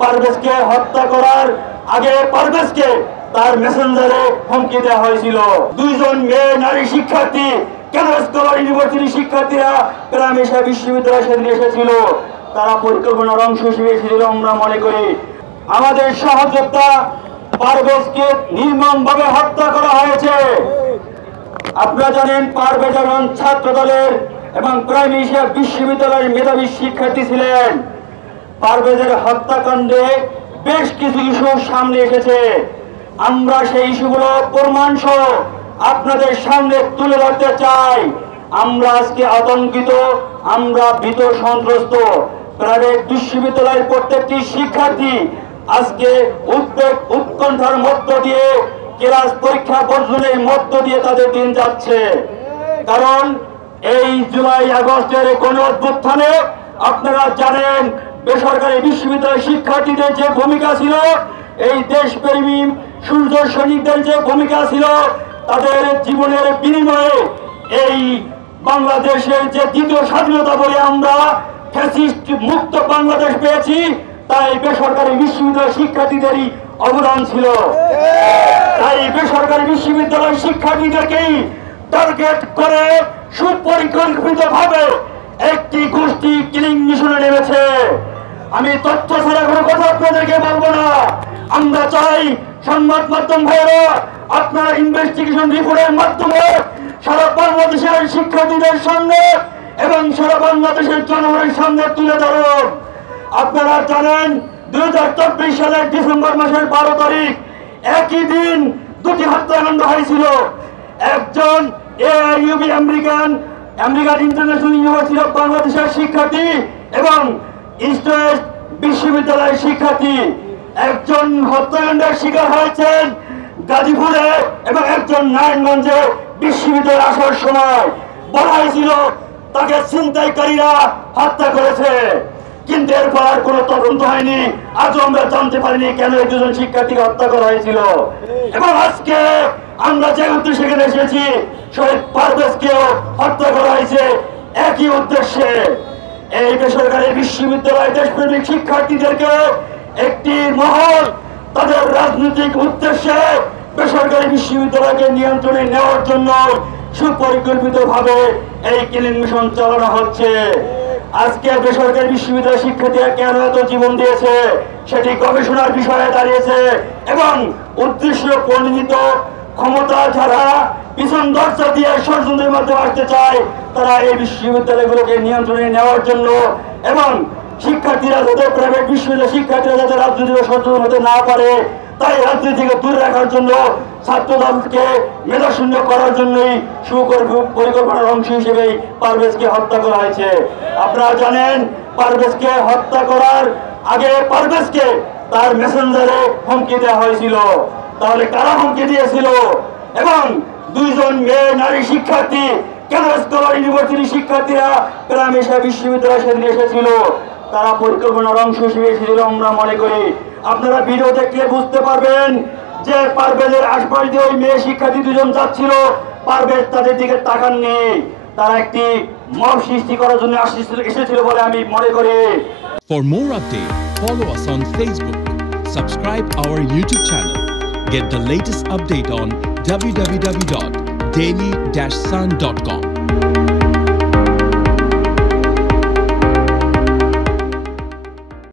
পারভেজকে হত্যা করার আগে পারভেজকে তার মেসেঞ্জারে হুমকি দেওয়া হয়েছিল। দুইজন মেয়ে নারী শিক্ষার্থী কেন স্কলার ইউনিভার্সিটি শিক্ষার্থীরা গ্রামীণ বিশ্ববিদ্যালয়ে সেদিন এসেছিল, তারা পরিকল্পনার অংশ হিসেবে এসেছিল আমরা মনে করি। আমাদের সহযোদ্ধা পারভেজকে নির্মমভাবে হত্যা করা হয়েছে। আপনারা জানেন পারভেজ এবং ছাত্র দলের এবং প্রাইমারি বিশ্ববিদ্যালয়ের মেধাবী শিক্ষার্থী ছিলেন। পারভেজের হত্যাকাণ্ডে বেশ কিছু ইস্যু সামনে এসেছে। আমরা সেই ইস্যুগুলো প্রমাণসহ আপনাদের সামনে তুলে ধরতে চাই। আমরা আজকে আতঙ্কিত, আমরা ভীত সন্ত্রস্ত। প্রাইভেট বিশ্ববিদ্যালয়ের প্রত্যেকটি শিক্ষার্থী আজকে উদ্বেগ উৎকণ্ঠার মধ্য দিয়ে ক্লাস পরীক্ষা বর্জনের মধ্য দিয়ে তাদের দিন যাচ্ছে। কারণ এই জুলাই আগস্টের গণ অভ্যুত্থানে আপনারা জানেন বেসরকারি বিশ্ববিদ্যালয়ের শিক্ষার্থীদের যে ভূমিকা ছিল, এই দেশপ্রেমী সূর্য সৈনিকদের যে ভূমিকা ছিল, তাদের জীবনের বিনিময়ে এই বাংলাদেশের যে দ্বিতীয় স্বাধীনতা বলে আমরা ফ্যাসিস্ট মুক্ত বাংলাদেশ পেয়েছি, তাই বেসরকারি বিশ্ববিদ্যালয়ের শিক্ষার্থীদেরই অবদান ছিল। তাই বেসরকারি বিশ্ববিদ্যালয়ের শিক্ষার্থীদেরকেই টার্গেট করে সুপরিকল্পিতভাবে একটি গোষ্ঠী কিলিং মিশনে নেমেছে। আমি তথ্য ছাড়া কোনো কথা আপনাদেরকে বলবো না। আমরা চাই সংবাদ মাধ্যম ভাইয়েরা আপনারা ইনভেস্টিগেশন রিপোর্টের মাধ্যমে সারা বাংলাদেশের শিক্ষার্থীদের সামনে এবং সারা বাংলাদেশের জনগণের সামনে তুলে ধরুন। আপনারা জানেন 2024 সালের ডিসেম্বর মাসের 12 তারিখ একই দিন দুটি হত্যাকাণ্ড হয়েছিল। একজন AIUB American international university of বাংলাদেশের শিক্ষার্থী এবং ইস্ট ওয়েস্ট বিশ্ববিদ্যালয়ের শিক্ষার্থী। একজন হত্যাকাণ্ডের শিকার হয়েছেন গাজীপুরে এবং একজন নারায়ণগঞ্জে বিশ্ববিদ্যালয়ে আসার সময়। বলা হয়েছিল তাকে ছিনতাইকারীরা হত্যা করেছে, কিন্তু এরপর আর কোনো তদন্ত হয়নি। আজও আমরা জানতে পারিনি কেন এই দুজন শিক্ষার্থীকে হত্যা করা হয়েছিল। এবং আজকে আমরা যে উদ্দেশ্যে সেখানে এসেছি, শহীদ পারভেজকেও হত্যা করা হয়েছে একই উদ্দেশ্যে। এই বেসরকারি বিশ্ববিদ্যালয় দেশপ্রেমিক শিক্ষার্থীদেরকে একটি মহল তাদের রাজনৈতিক উদ্দেশ্যে বেসরকারি বিশ্ববিদ্যালয়কে নিয়ন্ত্রণে নেওয়ার জন্য সুপরিকল্পিতভাবে এই কিলিং মিশন চালানো হচ্ছে। আজকে বেসরকারি বিশ্ববিদ্যালয় শিক্ষার্থীরা কেন এত জীবন দিয়েছে সেটি গবেষণার বিষয়ে দাঁড়িয়েছে এবং উদ্দেশ্য প্রণীত ক্ষমতা যারা পিছন দরজা দিয়ে ষড়যন্ত্রের মাধ্যমে আসতে চায়, তারা এই বিশ্ববিদ্যালয়গুলোকে নিয়ন্ত্রণে নেওয়ার জন্য এবং শিক্ষার্থীরা যাতে প্রাইভেট বিশ্ববিদ্যালয় শিক্ষার্থীরা যাতে রাজনীতিকে সচেতন হতে না পারে, তাই রাজনীতিকে দূরে রাখার জন্য ছাত্রদলকে মেধাশূন্য করার জন্যই সুপরিকল্পনার অংশ হিসেবেই পারভেজকে হত্যা করা হয়েছে। আপনারা জানেন পারভেজকে হত্যা করার আগে পারভেজকে তার মেসেঞ্জারে হুমকি দেওয়া হয়েছিল। তাহলে কারা হুমকি দিয়েছিল? এবং দুইজন মেয়ে নারী শিক্ষার্থী কেন স্কলার ইউনিভার্সিটি শিক্ষার্থীরা গ্রামীণ বিশ্ববিদ্যালয়ে সেদিন এসেছিল, তারা পরিকল্পনার অংশ হিসেবে এসেছিল আমরা মনে করি। আপনারা ভিডিও দেখলে বুঝতে পারবেন যে পারভেজের আশপাশ দিয়ে ওই মেয়ে শিক্ষার্থী দুজন যাচ্ছিল, পারভেজ তাদের দিকে তাকাননি। তারা একটি মব সৃষ্টি করার জন্য এসেছিল বলে আমি মনে করি। For more updates, follow us on Facebook, subscribe our YouTube channel, get the latest update on www.daily-sun.com.